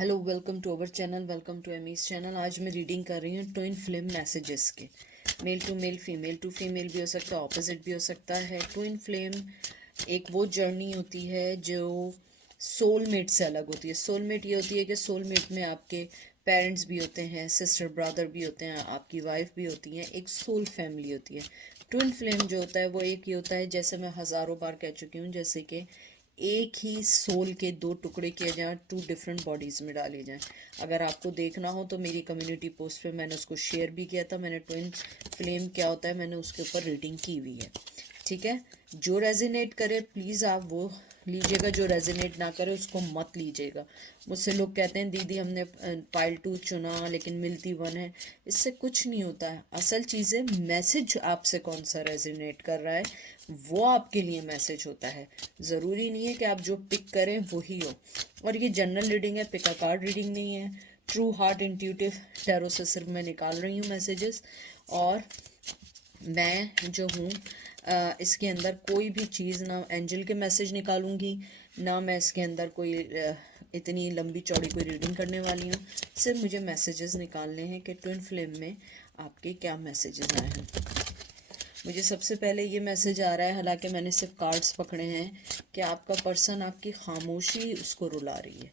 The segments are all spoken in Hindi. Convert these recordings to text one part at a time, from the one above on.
Hello, welcome to our channel, welcome to Amy's channel. आज मैं रीडिंग कर रही हूँ ट्विन फ्लेम मैसेजेस के। मेल टू फीमेल भी हो सकता है, ऑपोजिट भी हो सकता है। ट्विन फ्लेम एक वो जर्नी होती है जो सोलमेट से अलग होती है। सोलमेट ये होती है कि सोलमेट में आपके पेरेंट्स भी होते हैं, सिस्टर ब्रदर भी होते हैं, आपकी वाइफ भी होती हैं, एक सोल फैमिली होती है। ट्विन फ्लेम जो होता है वो एक ही होता है, जैसे मैं हज़ारों बार कह चुकी हूँ, जैसे कि एक ही सोल के दो टुकड़े किए जाएं, टू डिफरेंट बॉडीज़ में डाले जाएं। अगर आपको देखना हो तो मेरी कम्युनिटी पोस्ट पे मैंने उसको शेयर भी किया था। मैंने ट्विन फ्लेम क्या होता है मैंने उसके ऊपर रीडिंग की हुई है। ठीक है, जो रेजिनेट करे प्लीज़ आप वो लीजिएगा, जो रेजिनेट ना करे उसको मत लीजिएगा। मुझसे लोग कहते हैं दीदी हमने पाइल 2 चुना लेकिन मिलती 1 है। इससे कुछ नहीं होता है। असल चीज़ है मैसेज आपसे कौन सा रेजिनेट कर रहा है, वो आपके लिए मैसेज होता है। ज़रूरी नहीं है कि आप जो पिक करें वही हो। और ये जनरल रीडिंग है, पिक अ कार्ड रीडिंग नहीं है। ट्रू हार्ट इंट्यूटिव टैरो से सिर्फ मैं निकाल रही हूँ मैसेजेस। और मैं जो हूँ इसके अंदर कोई भी चीज़ ना एंजल के मैसेज निकालूंगी, ना मैं इसके अंदर कोई इतनी लंबी चौड़ी कोई रीडिंग करने वाली हूँ। सिर्फ मुझे मैसेजेस निकालने हैं कि ट्विन फ्लेम में आपके क्या मैसेजेस आए हैं। मुझे सबसे पहले ये मैसेज आ रहा है, हालांकि मैंने सिर्फ कार्ड्स पकड़े हैं, कि आपका पर्सन आपकी खामोशी उसको रुला रही है।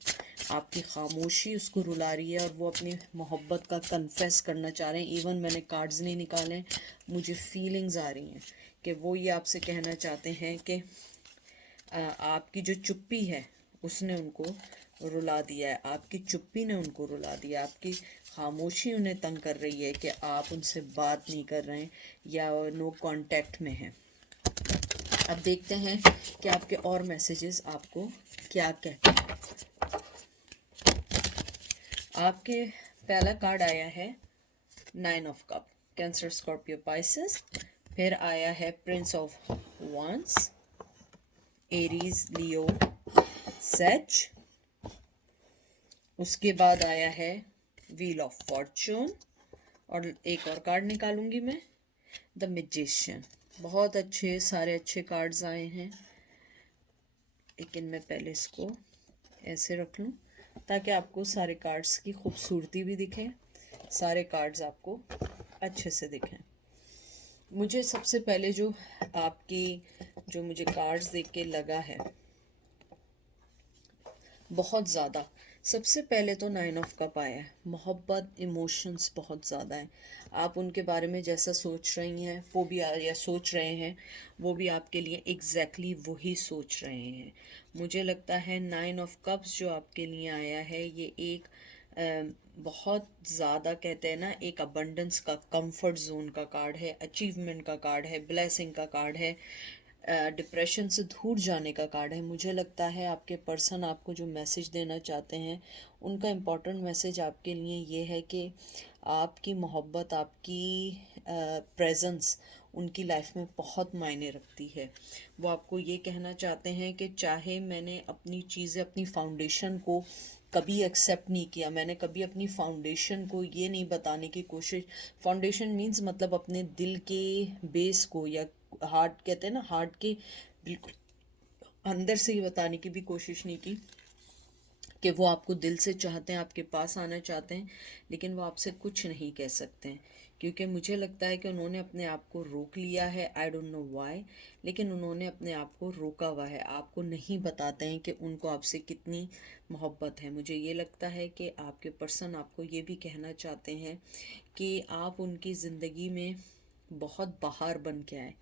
आपकी खामोशी उसको रुला रही है और वो अपनी मोहब्बत का कन्फेस करना चाह रहे हैं। इवन मैंने कार्ड्स नहीं निकाले, मुझे फीलिंग्स आ रही हैं कि वो ये आपसे कहना चाहते हैं कि आपकी जो चुप्पी है उसने उनको रुला दिया है। आपकी चुप्पी ने उनको रुला दिया। आपकी खामोशी उन्हें तंग कर रही है कि आप उनसे बात नहीं कर रहे हैं या नो कांटेक्ट में हैं। अब देखते हैं कि आपके और मैसेजेस आपको क्या कहते हैं। आपके पहला कार्ड आया है 9 of cup, cancer Scorpio Pisces. फिर आया है प्रिंस ऑफ वांस, एरीज लियो सेज। उसके बाद आया है व्हील ऑफ फॉर्चून। और एक और कार्ड निकालूंगी मैं, द मैजिशियन। बहुत अच्छे, सारे अच्छे कार्ड्स आए हैं, लेकिन मैं पहले इसको ऐसे रख लूँ ताकि आपको सारे कार्ड्स की खूबसूरती भी दिखे, सारे कार्ड्स आपको अच्छे से दिखें। मुझे सबसे पहले जो मुझे कार्ड्स देख के लगा है बहुत ज़्यादा, सबसे पहले तो 9 ऑफ कप आया है। मोहब्बत, इमोशंस बहुत ज़्यादा हैं। आप उनके बारे में जैसा सोच रही हैं वो भी या सोच रहे हैं, वो भी आपके लिए एग्जैक्टली वही सोच रहे हैं। मुझे लगता है 9 ऑफ कप्स जो आपके लिए आया है ये एक बहुत ज़्यादा, कहते हैं ना, एक अबंडेंस का, कंफर्ट जोन का कार्ड है, अचीवमेंट का कार्ड है, ब्लेसिंग का कार्ड है, डिप्रेशन से दूर जाने का कार्ड है। मुझे लगता है आपके पर्सन आपको जो मैसेज देना चाहते हैं उनका इम्पोर्टेंट मैसेज आपके लिए ये है कि आपकी मोहब्बत, आपकी प्रेजेंस उनकी लाइफ में बहुत मायने रखती है। वो आपको ये कहना चाहते हैं कि चाहे मैंने अपनी चीज़ें, अपनी फाउंडेशन को कभी एक्सेप्ट नहीं किया, मैंने कभी अपनी फाउंडेशन को ये नहीं बताने की कोशिश, फाउंडेशन मीन्स मतलब अपने दिल के बेस को, या हार्ट, कहते हैं ना, हार्ट के बिल्कुल अंदर से ही बताने की भी कोशिश नहीं की कि वो आपको दिल से चाहते हैं, आपके पास आना चाहते हैं, लेकिन वो आपसे कुछ नहीं कह सकते हैं। क्योंकि मुझे लगता है कि उन्होंने अपने आप को रोक लिया है, आई डोंट नो व्हाई, लेकिन उन्होंने अपने आप को रोका हुआ है। आपको नहीं बताते हैं कि उनको आपसे कितनी मोहब्बत है। मुझे ये लगता है कि आपके पर्सन आपको ये भी कहना चाहते हैं कि आप उनकी ज़िंदगी में बहुत बहार बन के आए,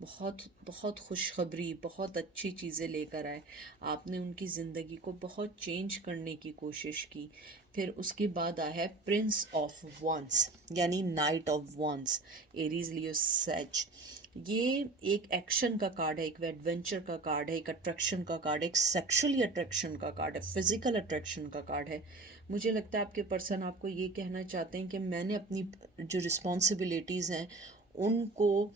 बहुत बहुत खुशखबरी, बहुत अच्छी चीज़ें लेकर आए। आपने उनकी ज़िंदगी को बहुत चेंज करने की कोशिश की। फिर उसके बाद आया है प्रिंस ऑफ वंस, यानी knight of wands, Aries Leo Sage. ये एक एक्शन का कार्ड है, एक एडवेंचर का कार्ड है, एक अट्रैक्शन का कार्ड है, एक सेक्सुअली अट्रैक्शन का कार्ड है, फिजिकल अट्रैक्शन का कार्ड है। मुझे लगता है आपके पर्सन आपको ये कहना चाहते हैं कि मैंने अपनी जो रिस्पॉन्सिबिलिटीज़ हैं उनको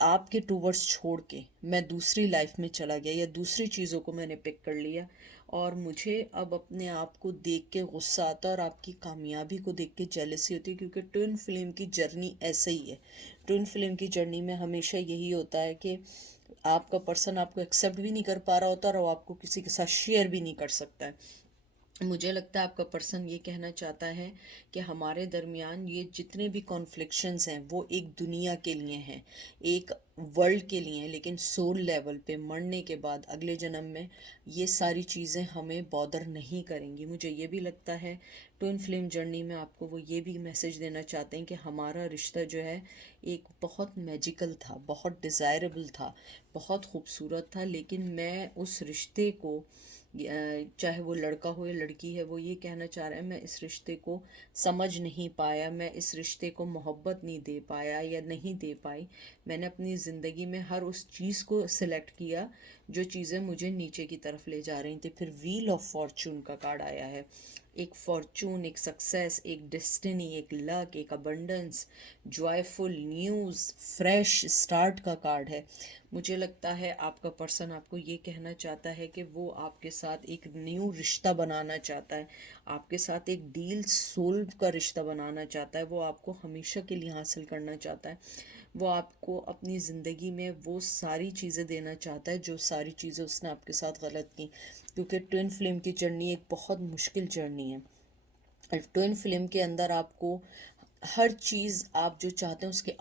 आपके टूवर्ड्स छोड़ के मैं दूसरी लाइफ में चला गया, या दूसरी चीज़ों को मैंने पिक कर लिया, और मुझे अब अपने आप को देख के गुस्सा आता है और आपकी कामयाबी को देख के जेलसी होती है। क्योंकि ट्विन फ्लेम की जर्नी ऐसे ही है। ट्विन फ्लेम की जर्नी में हमेशा यही होता है कि आपका पर्सन आपको एक्सेप्ट भी नहीं कर पा रहा होता और वो आपको किसी के साथ शेयर भी नहीं कर सकता है। मुझे लगता है आपका पर्सन ये कहना चाहता है कि हमारे दरमियान ये जितने भी कॉन्फ्लिक्शंस हैं वो एक दुनिया के लिए हैं, एक वर्ल्ड के लिए हैं, लेकिन सोल लेवल पे मरने के बाद अगले जन्म में ये सारी चीज़ें हमें बॉदर नहीं करेंगी। मुझे ये भी लगता है ट्विन फ्लेम जर्नी में आपको वो ये भी मैसेज देना चाहते हैं कि हमारा रिश्ता जो है एक बहुत मैजिकल था, बहुत डिज़ायरेबल था, बहुत खूबसूरत था, लेकिन मैं उस रिश्ते को चाहे वो लड़का हो या लड़की है, वो ये कहना चाह रहा है मैं इस रिश्ते को समझ नहीं पाया, मैं इस रिश्ते को मोहब्बत नहीं दे पाया या नहीं दे पाई। मैंने अपनी ज़िंदगी में हर उस चीज़ को सिलेक्ट किया जो चीज़ें मुझे नीचे की तरफ ले जा रही थी। फिर व्हील ऑफ फॉर्चून का कार्ड आया है, एक फॉर्चून, एक सक्सेस, एक डेस्टिनी, एक लक, एक abundance, joyful news, fresh start का कार्ड है। मुझे लगता है आपका पर्सन आपको ये कहना चाहता है कि वो आपके साथ एक न्यू रिश्ता बनाना चाहता है, आपके साथ एक डील सोल्व का रिश्ता बनाना चाहता है, वो आपको हमेशा के लिए हासिल करना चाहता है, वो आपको अपनी ज़िंदगी में वो सारी चीज़ें देना चाहता है जो सारी चीज़ें उसने आपके साथ गलत की। क्योंकि ट्विन फ्लेम की जर्नी एक बहुत मुश्किल जर्नी है। ट्विन फ्लेम के अंदर आपको हर चीज़ आप जो चाहते हैं उसके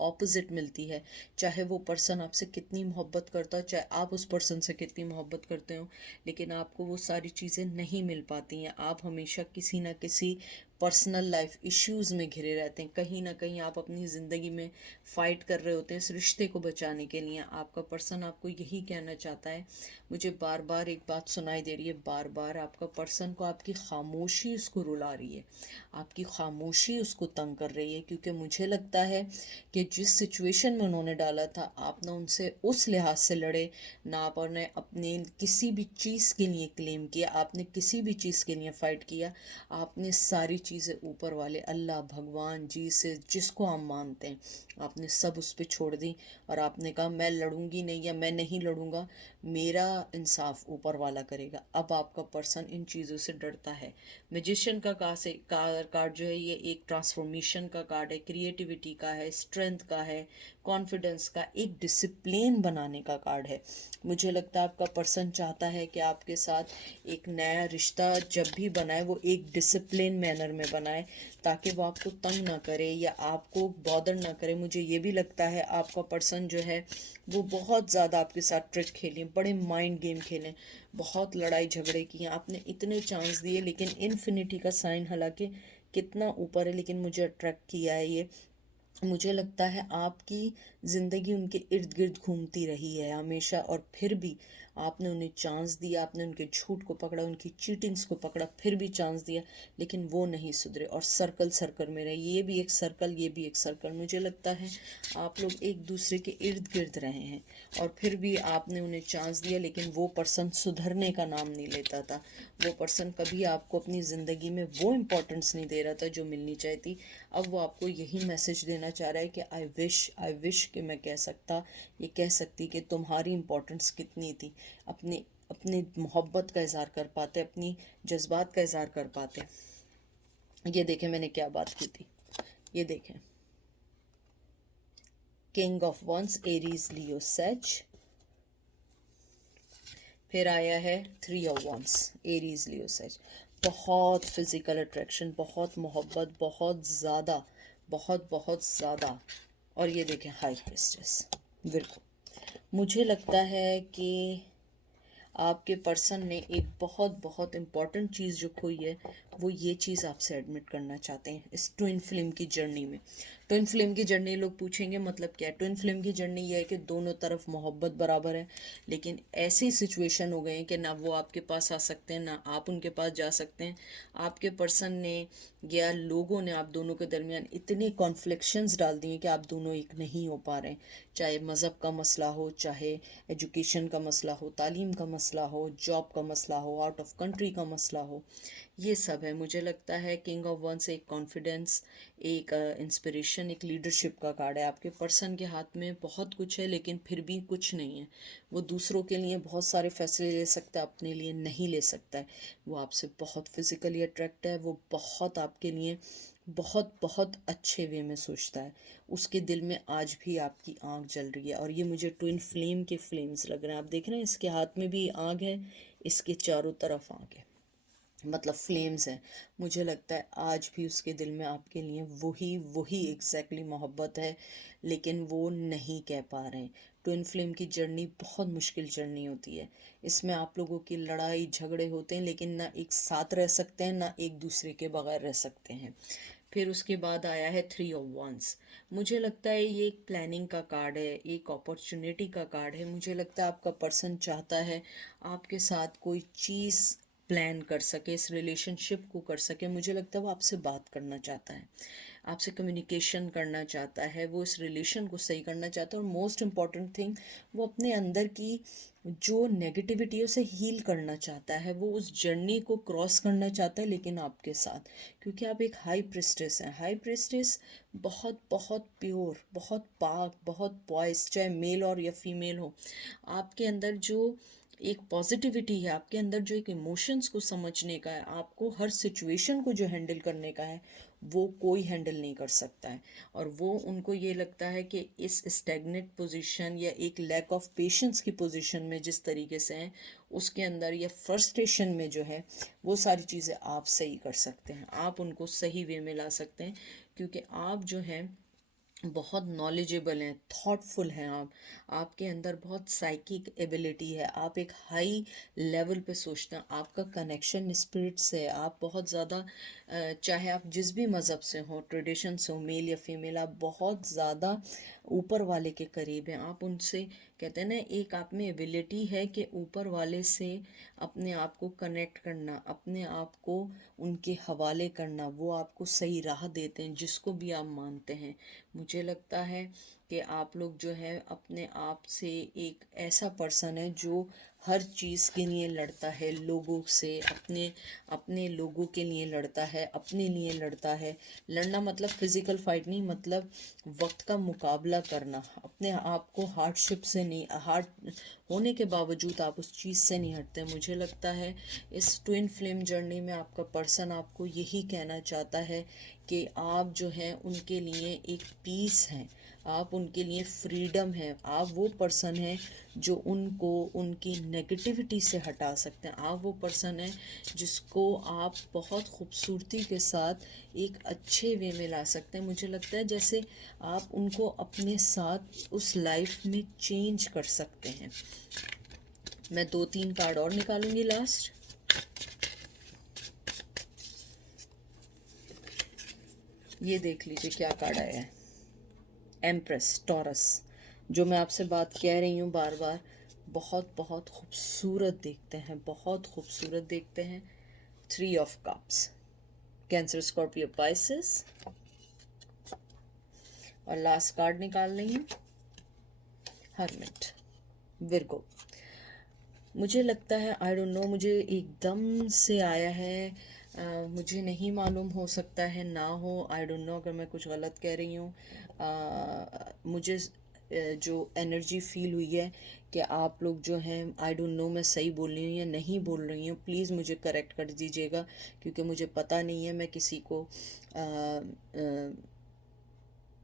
ऑपोजिट मिलती है। चाहे वो पर्सन आपसे कितनी मोहब्बत करता हो, चाहे आप उस पर्सन से कितनी मोहब्बत करते हो, लेकिन आपको वो सारी चीज़ें नहीं मिल पाती हैं। आप हमेशा किसी ना किसी पर्सनल लाइफ इश्यूज़ में घिरे रहते हैं। कहीं ना कहीं आप अपनी ज़िंदगी में फ़ाइट कर रहे होते हैं इस रिश्ते को बचाने के लिए। आपका पर्सन आपको यही कहना चाहता है। मुझे बार बार एक बात सुनाई दे रही है, बार बार आपका पर्सन को आपकी खामोशी उसको रुला रही है, आपकी खामोशी उसको तंग कर रही है। क्योंकि मुझे लगता है कि जिस सिचुएशन में उन्होंने डाला था, आप ना उनसे उस लिहाज से लड़े ना, आपने अपने किसी भी चीज़ के लिए क्लेम किया, आपने किसी भी चीज़ के लिए फ़ाइट किया। आपने सारी चीज़ें ऊपर वाले अल्लाह, भगवान जी से, जिसको हम मानते हैं, आपने सब उस पर छोड़ दी और आपने कहा मैं लड़ूंगी नहीं या मैं नहीं लड़ूंगा, मेरा इंसाफ ऊपर वाला करेगा। अब आपका पर्सन इन चीज़ों से डरता है। मैजिशियन का कार्ड जो है ये एक ट्रांसफॉर्मेशन का कार्ड है, क्रिएटिविटी का है, स्ट्रेंथ का है, कॉन्फिडेंस का, एक डिसिप्लिन बनाने का कार्ड है। मुझे लगता है आपका पर्सन चाहता है कि आपके साथ एक नया रिश्ता जब भी बनाए वो एक डिसिप्लिन मैनर में बनाए, ताकि वो आपको तंग ना करे या आपको बॉदर ना करे। मुझे ये भी लगता है आपका पर्सन जो है वो बहुत ज़्यादा आपके साथ ट्रिक खेलें, बड़े माइंड गेम खेलें, बहुत लड़ाई झगड़े किए, आपने इतने चांस दिए, लेकिन इन्फिनिटी का साइन हालांकि कितना ऊपर है, लेकिन मुझे अट्रैक्ट किया है ये। मुझे लगता है आपकी ज़िंदगी उनके इर्द गिर्द घूमती रही है हमेशा, और फिर भी आपने उन्हें चांस दिया, आपने उनके झूठ को पकड़ा, उनकी चीटिंग्स को पकड़ा, फिर भी चांस दिया, लेकिन वो नहीं सुधरे और सर्कल सर्कल में रहे। ये भी एक सर्कल, ये भी एक सर्कल। मुझे लगता है आप लोग एक दूसरे के इर्द गिर्द रहे हैं और फिर भी आपने उन्हें चांस दिया, लेकिन वो पर्सन सुधरने का नाम नहीं लेता था। वो पर्सन कभी आपको अपनी ज़िंदगी में वो इम्पोर्टेंस नहीं दे रहा था जो मिलनी चाहिए थी। अब वो आपको यही मैसेज देना चाह रहा है कि आई विश कि मैं कह सकता, ये कह सकती कि तुम्हारी इम्पोर्टेंस कितनी थी। अपने अपने मोहब्बत का इज़हार कर पाते, अपनी जज्बात का इज़हार कर पाते। ये देखें मैंने क्या बात की थी, ये देखें, king of wands, Aries, Leo, Sage. फिर आया है three of wands, Aries, Leo, Sage. बहुत फिजिकल अट्रैक्शन, बहुत मोहब्बत, बहुत ज़्यादा, बहुत बहुत ज़्यादा। और ये देखें हाई प्रिस्टेस, बिल्कुल। मुझे लगता है कि आपके पर्सन ने एक बहुत बहुत इम्पॉर्टेंट चीज़ जो खोई है, वो ये चीज़ आपसे एडमिट करना चाहते हैं इस ट्विन फ्लेम की जर्नी में। ट्विन फ्लेम की जर्नी, लोग पूछेंगे मतलब क्या है। ट्विन फ्लेम की जर्नी ये है कि दोनों तरफ मोहब्बत बराबर है, लेकिन ऐसी सिचुएशन हो गए हैं कि ना वो आपके पास आ सकते हैं ना आप उनके पास जा सकते हैं। आपके पर्सन ने या लोगों ने आप दोनों के दरमियान इतने कॉन्फ्लिक्शंस डाल दिए कि आप दोनों एक नहीं हो पा रहे हैं। चाहे मज़हब का मसला हो, चाहे एजुकेशन का मसला हो, तालीम का मसला हो, जॉब का मसला हो, आउट ऑफ कंट्री का मसला हो, ये सब है। मुझे लगता है किंग ऑफ वंस एक कॉन्फिडेंस, एक इंस्पिरेशन, एक लीडरशिप का कार्ड है। आपके पर्सन के हाथ में बहुत कुछ है लेकिन फिर भी कुछ नहीं है। वो दूसरों के लिए बहुत सारे फैसले ले सकता है, अपने लिए नहीं ले सकता है। वो आपसे बहुत फिजिकली अट्रैक्ट है, वो बहुत आपके लिए बहुत बहुत अच्छे वे में सोचता है। उसके दिल में आज भी आपकी आग जल रही है, और ये मुझे ट्विन फ्लेम के फ्लेम्स लग रहे हैं। आप देख रहे हैं इसके हाथ में भी आग है, इसके चारों तरफ आग है। मतलब फ्लेम्स हैं, मुझे लगता है आज भी उसके दिल में आपके लिए वही वही एग्जैक्टली मोहब्बत है, लेकिन वो नहीं कह पा रहे हैं। ट्विन फ्लेम की जर्नी बहुत मुश्किल जर्नी होती है। इसमें आप लोगों की लड़ाई झगड़े होते हैं, लेकिन ना एक साथ रह सकते हैं ना एक दूसरे के बगैर रह सकते हैं। फिर उसके बाद आया है 3 ऑफ वंस। मुझे लगता है ये एक प्लानिंग का कार्ड है, एक अपॉर्चुनिटी का कार्ड है। मुझे लगता है आपका पर्सन चाहता है आपके साथ कोई चीज़ प्लान कर सके, इस रिलेशनशिप को कर सके। मुझे लगता है वो आपसे बात करना चाहता है, आपसे कम्युनिकेशन करना चाहता है, वो इस रिलेशन को सही करना चाहता है। और मोस्ट इम्पॉर्टेंट थिंग, वो अपने अंदर की जो नेगेटिविटी है उसे हील करना चाहता है। वो उस जर्नी को क्रॉस करना चाहता है, लेकिन आपके साथ, क्योंकि आप एक हाई प्रिस्टेस हैं। हाई प्रिस्टेस बहुत बहुत प्योर, बहुत पाक, बहुत पॉइस, चाहे मेल और या फीमेल हो। आपके अंदर जो एक पॉजिटिविटी है, आपके अंदर जो एक इमोशंस को समझने का है, आपको हर सिचुएशन को जो हैंडल करने का है, वो कोई हैंडल नहीं कर सकता है। और वो उनको ये लगता है कि इस स्टैग्नेट पोजीशन या एक लैक ऑफ पेशेंस की पोजीशन में जिस तरीके से हैं, उसके अंदर या फ्रस्ट्रेशन में जो है, वो सारी चीज़ें आप सही कर सकते हैं, आप उनको सही वे में ला सकते हैं। क्योंकि आप जो हैं बहुत नॉलेजेबल हैं, थॉटफुल हैं। आप, आपके अंदर बहुत साइकिक एबिलिटी है, आप एक हाई लेवल पे सोचते हैं, आपका कनेक्शन स्पिरिट से है। आप बहुत ज़्यादा चाहे आप जिस भी मज़हब से हो, ट्रेडिशन से हो, मेल या फीमेल, आप बहुत ज़्यादा ऊपर वाले के करीब हैं। आप उनसे, कहते हैं ना, एक आप में एबिलिटी है कि ऊपर वाले से अपने आप को कनेक्ट करना, अपने आप को उनके हवाले करना। वो आपको सही राह देते हैं जिसको भी आप मानते हैं। मुझे लगता है कि आप लोग जो है अपने आप से एक ऐसा पर्सन है जो हर चीज़ के लिए लड़ता है, लोगों से, अपने अपने लोगों के लिए लड़ता है, अपने लिए लड़ता है। लड़ना मतलब फिज़िकल फाइट नहीं, मतलब वक्त का मुकाबला करना। अपने आप को हार्डशिप से नहीं, हार्ड होने के बावजूद आप उस चीज़ से नहीं हटते। मुझे लगता है इस ट्विन फ्लेम जर्नी में आपका पर्सन आपको यही कहना चाहता है कि आप जो हैं उनके लिए एक पीस हैं, आप उनके लिए फ्रीडम है। आप वो पर्सन हैं जो उनको उनकी नेगेटिविटी से हटा सकते हैं। आप वो पर्सन हैं जिसको आप बहुत खूबसूरती के साथ एक अच्छे वे में ला सकते हैं। मुझे लगता है जैसे आप उनको अपने साथ उस लाइफ में चेंज कर सकते हैं। मैं 2-3 कार्ड और निकालूंगी लास्ट। ये देख लीजिए क्या कार्ड आया है, एम्प्रेस, टॉरस। जो मैं आपसे बात कह रही हूँ बार बार, बहुत बहुत खूबसूरत देखते हैं, बहुत खूबसूरत देखते हैं। 3 of cups, cancer, Scorpio, Pisces. और लास्ट कार्ड निकाल रही हूँ, हर्मिट, विर्गो। मुझे लगता है, आई डोंट नो, मुझे एकदम से आया है। मुझे नहीं मालूम, हो सकता है ना हो, आई डोंट नो अगर मैं कुछ गलत कह रही हूँ। मुझे जो एनर्जी फील हुई है कि आप लोग जो हैं, आई डोंट नो मैं सही बोल रही हूँ या नहीं बोल रही हूँ, प्लीज़ मुझे करेक्ट कर दीजिएगा, क्योंकि मुझे पता नहीं है। मैं किसी को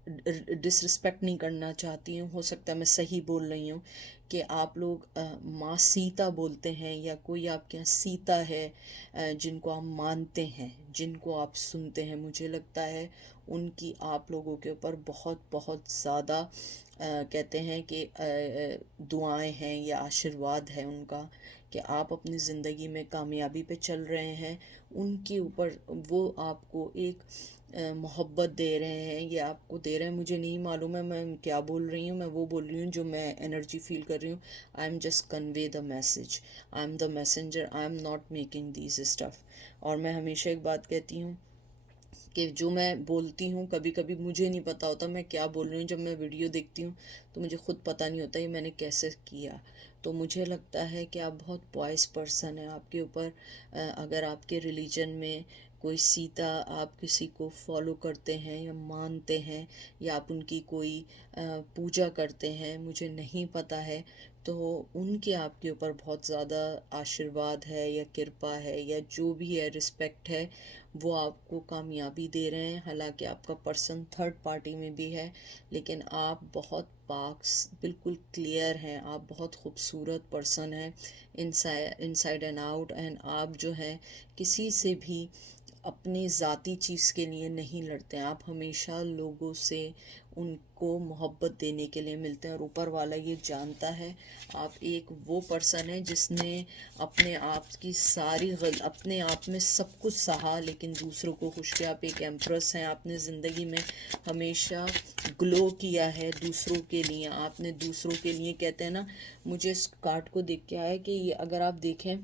डिसरिस्पेक्ट नहीं करना चाहती हूँ, हो सकता है मैं सही बोल रही हूँ कि आप लोग माँ सीता बोलते हैं, या कोई आपके यहाँ सीता है जिनको आप मानते हैं, जिनको आप सुनते हैं। मुझे लगता है उनकी आप लोगों के ऊपर बहुत बहुत ज़्यादा कहते हैं कि दुआएं हैं या आशीर्वाद है उनका, कि आप अपनी ज़िंदगी में कामयाबी पे चल रहे हैं। उनके ऊपर वो आपको एक मोहब्बत दे रहे हैं, ये आपको दे रहे हैं। मुझे नहीं मालूम है मैं क्या बोल रही हूँ, मैं वो बोल रही हूँ जो मैं एनर्जी फील कर रही हूँ। I am just convey the message, I am the messenger, I am not making these stuff. और मैं हमेशा एक बात कहती हूँ कि जो मैं बोलती हूँ, कभी कभी मुझे नहीं पता होता मैं क्या बोल रही हूँ। जब मैं वीडियो देखती हूँ तो मुझे खुद पता नहीं होता ये मैंने कैसे किया। तो मुझे लगता है कि आप बहुत पॉइस पर्सन हैं। आपके ऊपर अगर आपके रिलीजन में कोई सीता, आप किसी को फॉलो करते हैं या मानते हैं, या आप उनकी कोई पूजा करते हैं, मुझे नहीं पता है, तो उनके आपके ऊपर बहुत ज़्यादा आशीर्वाद है या कृपा है या जो भी है, रिस्पेक्ट है, वो आपको कामयाबी दे रहे हैं। हालांकि आपका पर्सन थर्ड पार्टी में भी है, लेकिन आप बहुत पाक्स बिल्कुल क्लियर हैं, आप बहुत खूबसूरत पर्सन हैं इनसाइड एंड आउट। एंड आप जो है किसी से भी अपनी ज़ाती चीज़ के लिए नहीं लड़ते हैं, आप हमेशा लोगों से उनको मोहब्बत देने के लिए मिलते हैं। और ऊपर वाला ये जानता है आप एक वो पर्सन है जिसने अपने आप की अपने आप में सब कुछ सहा, लेकिन दूसरों को खुश किया। आप एक एम्प्रेस हैं, आपने ज़िंदगी में हमेशा ग्लो किया है दूसरों के लिए। आपने दूसरों के लिए, कहते हैं ना, मुझे इस कार्ड को देख के आया कि ये अगर आप देखें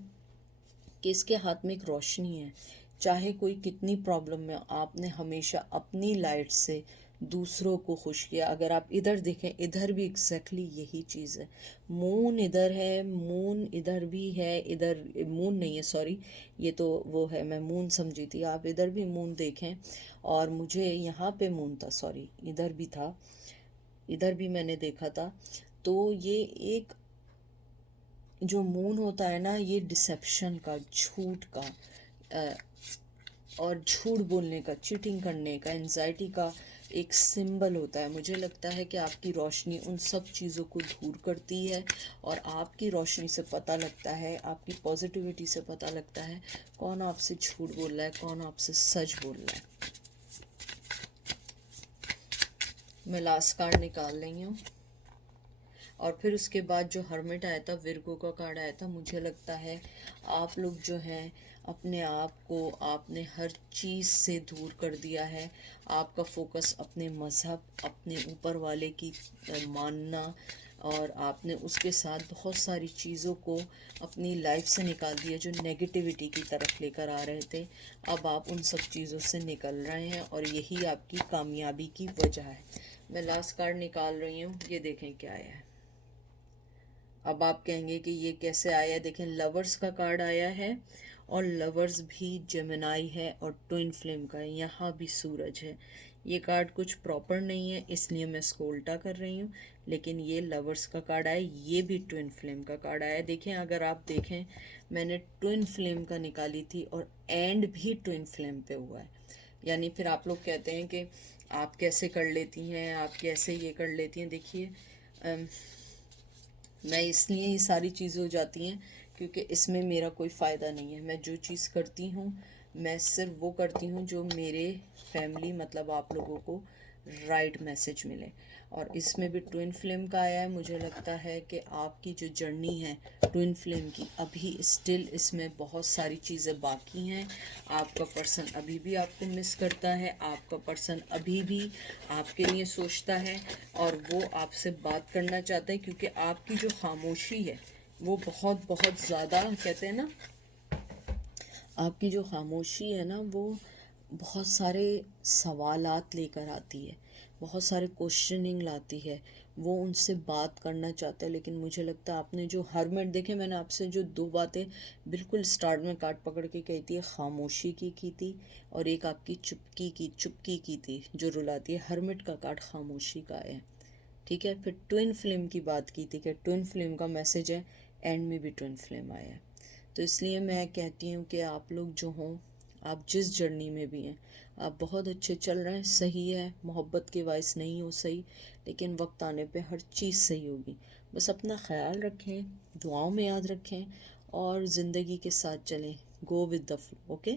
कि इसके हाथ में एक रोशनी है, चाहे कोई कितनी प्रॉब्लम में, आपने हमेशा अपनी लाइट से दूसरों को खुश किया। अगर आप इधर देखें, इधर भी एग्जैक्टली यही चीज़ है। मून इधर है, मून इधर भी है, इधर मून नहीं है, सॉरी, ये तो वो है, मैं मून समझी थी। आप इधर भी मून देखें, और मुझे यहाँ पे मून था, सॉरी, इधर भी था, इधर भी मैंने देखा था। तो ये एक जो मून होता है ना, ये डिसेप्शन का, झूठ का, और झूठ बोलने का, चीटिंग करने का, एंजाइटी का एक सिंबल होता है। मुझे लगता है कि आपकी रोशनी उन सब चीज़ों को दूर करती है, और आपकी रोशनी से पता लगता है, आपकी पॉजिटिविटी से पता लगता है कौन आपसे झूठ बोल रहा है, कौन आपसे सच बोल रहा है। मैं लास्ट कार्ड निकाल रही हूँ, और फिर उसके बाद जो हर्मिट आया था, विर्गो का कार्ड आया था। मुझे लगता है आप लोग जो हैं अपने आप को, आपने हर चीज़ से दूर कर दिया है। आपका फोकस अपने मज़हब, अपने ऊपर वाले की मानना, और आपने उसके साथ बहुत सारी चीज़ों को अपनी लाइफ से निकाल दिया जो नेगेटिविटी की तरफ लेकर आ रहे थे। अब आप उन सब चीज़ों से निकल रहे हैं, और यही आपकी कामयाबी की वजह है। मैं लास्ट कार्ड निकाल रही हूँ, ये देखें क्या आया है। अब आप कहेंगे कि ये कैसे आया। देखें, लवर्स का कार्ड आया है, और लवर्स भी जेमिनाई है, और ट्विन फ्लेम का है, यहाँ भी सूरज है। ये कार्ड कुछ प्रॉपर नहीं है, इसलिए मैं इसको उल्टा कर रही हूँ, लेकिन ये लवर्स का कार्ड आया, ये भी ट्विन फ्लेम का कार्ड आया। देखें, अगर आप देखें, मैंने ट्विन फ्लेम का निकाली थी, और एंड भी ट्विन फ्लेम पे हुआ है। यानी फिर आप लोग कहते हैं कि आप कैसे कर लेती हैं, आप कैसे ये कर लेती हैं। देखिए, मैं इसलिए ये सारी चीज़ें हो जाती हैं क्योंकि इसमें मेरा कोई फ़ायदा नहीं है। मैं जो चीज़ करती हूँ, मैं सिर्फ वो करती हूँ जो मेरे फैमिली, मतलब आप लोगों को राइट मैसेज मिले। और इसमें भी ट्विन फ्लेम का आया है। मुझे लगता है कि आपकी जो जर्नी है ट्विन फ्लेम की, अभी स्टिल इसमें बहुत सारी चीज़ें बाकी हैं। आपका पर्सन अभी भी आपको मिस करता है, आपका पर्सन अभी भी आपके लिए सोचता है, और वो आपसे बात करना चाहता है, क्योंकि आपकी जो खामोशी है वो बहुत बहुत ज़्यादा, कहते हैं ना, आपकी जो खामोशी है ना, वो बहुत सारे सवालात लेकर आती है, बहुत सारे क्वेश्चनिंग लाती है। वो उनसे बात करना चाहता है, लेकिन मुझे लगता है आपने जो हर्मिट, देखे, मैंने आपसे जो दो बातें बिल्कुल स्टार्ट में कार्ड पकड़ के कही थी, खामोशी की थी, और एक आपकी चुपकी की थी जो रुलाती है। हर्मिट का कार्ड खामोशी का है, ठीक है। फिर ट्विन फ्लेम की बात की थी कि ट्विन फ्लेम का मैसेज है, एंड में भी ट्विन फ्लेम आया है। तो इसलिए मैं कहती हूँ कि आप लोग जो हों, आप जिस जर्नी में भी हैं, आप बहुत अच्छे चल रहे हैं, सही है। मोहब्बत के वाइस नहीं हो सही, लेकिन वक्त आने पे हर चीज़ सही होगी। बस अपना ख्याल रखें, दुआओं में याद रखें, और ज़िंदगी के साथ चलें। Go with the flow, okay.